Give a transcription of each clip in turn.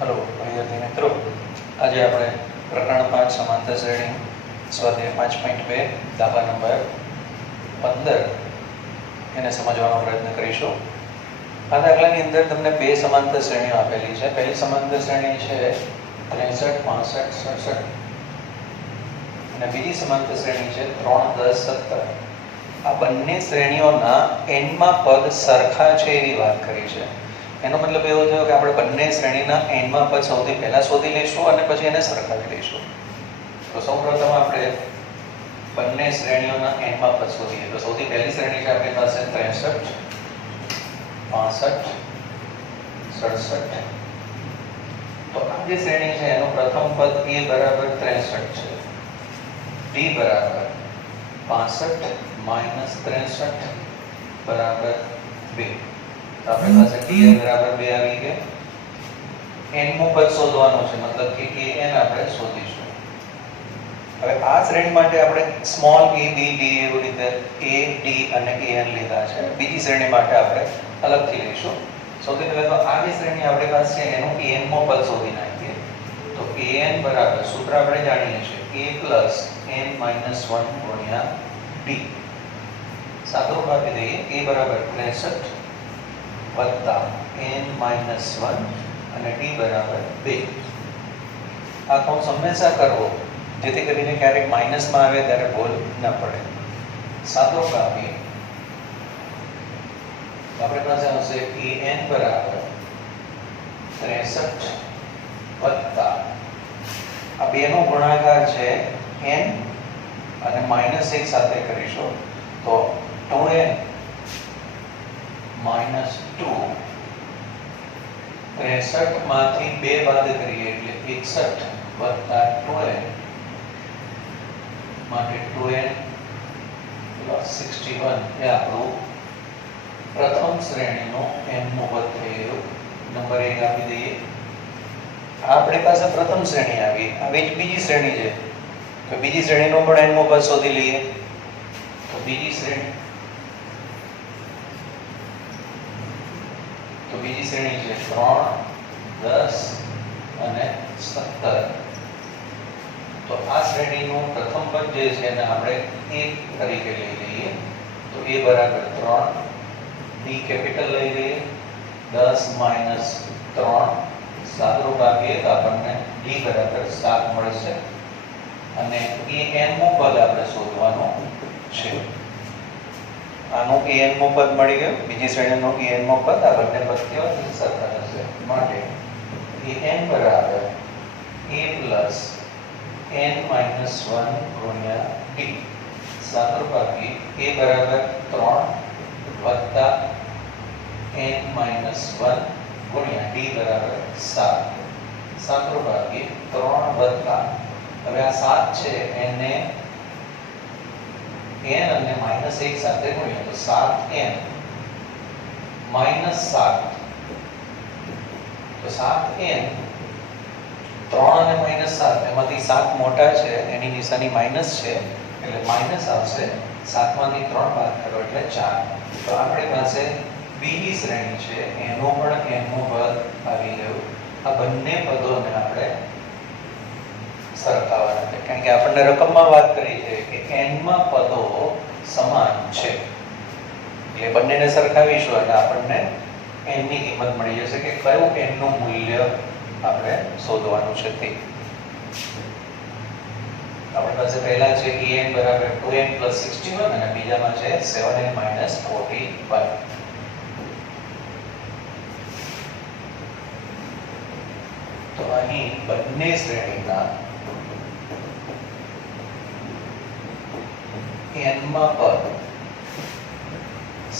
Hello विद्यार्थी मित्रों, आज આપણે પ્રકરણ 5 સમાંતર શ્રેણી સ્વાધ્યાય 5.2 દાખલા નંબર 15 એને સમજવાનો પ્રયત્ન કરીશું. આ દાખલાની અંદર તમને બે સમાંતર શ્રેણીઓ આપેલી છે. પહેલી સમાંતર શ્રેણી છે 63, 65, 67 અને બીજી સમાંતર શ્રેણી છે 3, 10, 17. આ બંને શ્રેણીઓના એન્ડમાં પદ સરખા છે એવી વાત કરી છે. એનો મતલબ એવો થયો કે આપણે બંને શ્રેણીના એન્ડમાં પદ સૌથી પહેલા શોધી લઈશું અને પછી એને સરખાવી લઈશું. તો સૌપ્રથમ આપણે બંને શ્રેણીઓના એન્ડમાં પદ શોધીએ. તો સૌથી પહેલી શ્રેણી છે આપણી પાસે 63, 65, 67. તો આ જે શ્રેણી છે એનું પ્રથમ પદ a બરાબર 63 છે, b બરાબર 65 માઇનસ 63 બરાબર 2. આપણી પાસે dn બરાબર 2 આવી ગયા. n નું પદ શોધવાનું છે, મતલબ કે an આપણે શોધીશું. હવે આ શ્રેણી માટે આપણે સ્મોલ a b d એવી રીતે a d અને an લીધા છે. બીજી શ્રેણી માટે આપણે અલગથી લઈશું. સૌથી પહેલા તો આ જે શ્રેણી આપણી પાસે છે એનું an નું પદ શોધી નાખીએ. તો an બરાબર સૂત્ર આપણે જાણીએ છીએ a n - 1 ગુણ્યા d. સાદુરૂપ આપી દઈએ. a બરાબર 63 વત્તા n - 1 અને d બરાબર 2. આ કૌંસ હંમેશા કરવો જેથી કરીને ક્યારેક માઇનસમાં આવે ત્યારે ભૂલ ન પડે. સાદુરૂપ આપીએ આપણી પાસે આવશે an બરાબર 63 વત્તા આ બેનો ગુણાકાર છે n અને -1 સાથે કરીશું તો 2n - 2. 63 માંથી 2 બાદ કરીએ એટલે 61 વત્તા 2n માટે 2n + 61 એ આપણું પ્રથમ શ્રેણીનું n નું પદ થયું. નંબર 1 આપી દઈએ. આપણી પાસે પ્રથમ શ્રેણી આવી. હવે બીજી શ્રેણી છે તો બીજી શ્રેણીનું પણ n નું પદ શોધી લઈએ. તો બીજી શ્રેણી છે 3, 10 અને 17. તો આ શ્રેણીનું પ્રથમ પદ જે છે એને આપણે a તરીકે લઈ લઈએ. તો a બરાબર 3, d કેપિટલ લઈ લઈએ, 10 - 3 સાદુરૂપ આપીએ તો આપણને d બરાબર 7 મળશે અને an નું પદ આપણે શોધવાનું છે. આનું an નું પદ મળી ગયું. બીજી શ્રેણીનું an નું પદ આ બંને પદ કેવા સરખા થશે માટે an બરાબર a + n - 1 ગુણ્યા d. સાદુરૂપ આપીએ a બરાબર 3 વત્તા n - 1 ગુણ્યા d બરાબર 7. સાદુરૂપ આપીએ 3 વત્તા હવે આ 7 છે એને n અને -1 સાથે ગુણીએ તો 7n - 7. તો 7n 3 અને -7 એમાંથી 7 મોટા છે એની નિશાની માઈનસ છે એટલે માઈનસ આવશે. 7 માંથી 3 બાદ કરો એટલે 4. તો આપણી પાસે બીજી શ્રેણી છે એનું પણ n નું પદ આવી ગયું. આ બંને પદોને આપણે સરખાવવાના છે કારણ કે આપણને રકમમાં વાત કરી છે કે n માં પદો સમાન છે એટલે બંનેને સરખાવીશું અને આપણને n ની કિંમત મળી જશે કે કયું n નું મૂલ્ય આપણે શોધવાનું છે તે. આપણી પાસે પહેલા છે an બરાબર 2n + 61 અને બીજામાં છે 7n - 41. તો અહીં બંને શ્રેણીના n માં પદ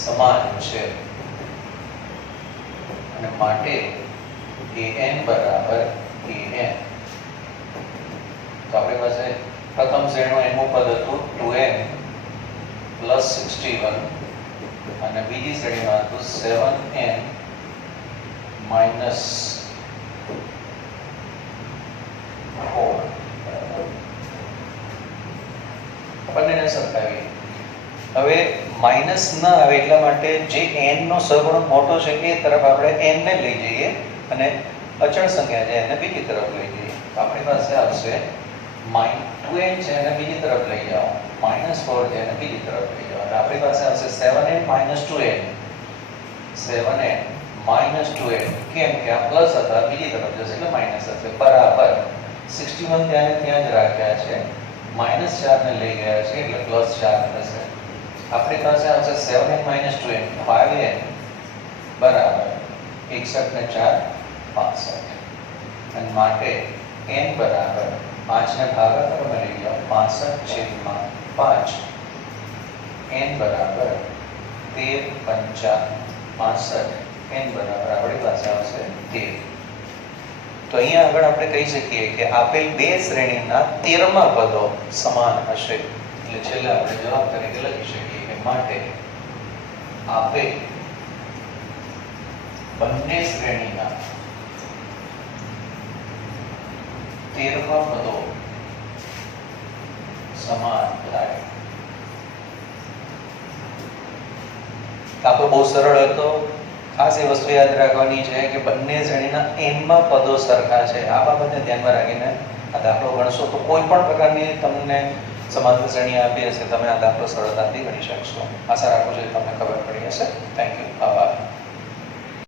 સમાન છે અને માટે an બરાબર an. તો આપણી પાસે પ્રથમ શ્રેણીનું n નું પદ હતું 2n + 61 અને બીજી શ્રેણીમાં હતું 7n - 4. બંનેને સરખાવીએ. હવે માઇનસ ન આવે એટલા માટે જે n નો સહગુણક મોટો છે એ તરફ આપણે n ને લઈ જઈએ અને અચળ સંખ્યા છે એને બીજી તરફ લઈ જઈએ તો આપણી પાસે આવશે 2n છે એને બીજી તરફ લઈ જાઓ, -4 છે એને બીજી તરફ લઈ જાઓ એટલે આપણી પાસે આવશે 7n - 2n. 7n - 2n કેમ કે આ પ્લસ હતા બીજી તરફ જશે એટલે માઇનસ હશે બરાબર 61 ત્યાં જ રાખ્યા છે, -4 ને લઈ ગયા છે એટલે +4 થશે. આપણી પાસે આવશે 7n - 2n 5n બરાબર 61 ને 4 65 અને માટે n બરાબર 5 ને ભાગાકારમાં લઈ જાઓ 65/5 n બરાબર 13 × 5 65 n બરાબર આપણી પાસે આવશે 13. તો અહીંયા આગળ આપણે કહી શકીએ કે આપેલ બે શ્રેણીના 13મા પદો સમાન હશે એટલે છેલ્લે આપણે જવાબ તરીકે લખી શકીએ કે માટે આપેલ બંને શ્રેણીના 13મા પદો સમાન થાય. આપણો બહુ સરળ હતો. ખાસ એ વસ્તુ યાદ રાખવાની છે કે બંને શ્રેણીના n માં પદો સરખા છે. આ બાબતને ધ્યાનમાં રાખીને આ દાખલો ગણશો તો કોઈ પણ પ્રકારની તમને સમાંતર શ્રેણી આપી હશે તમે આ દાખલો સરળતાથી ગણી શકશો. આશા રાખું છું કે તમને ખબર પડી હશે. Thank you. આભાર.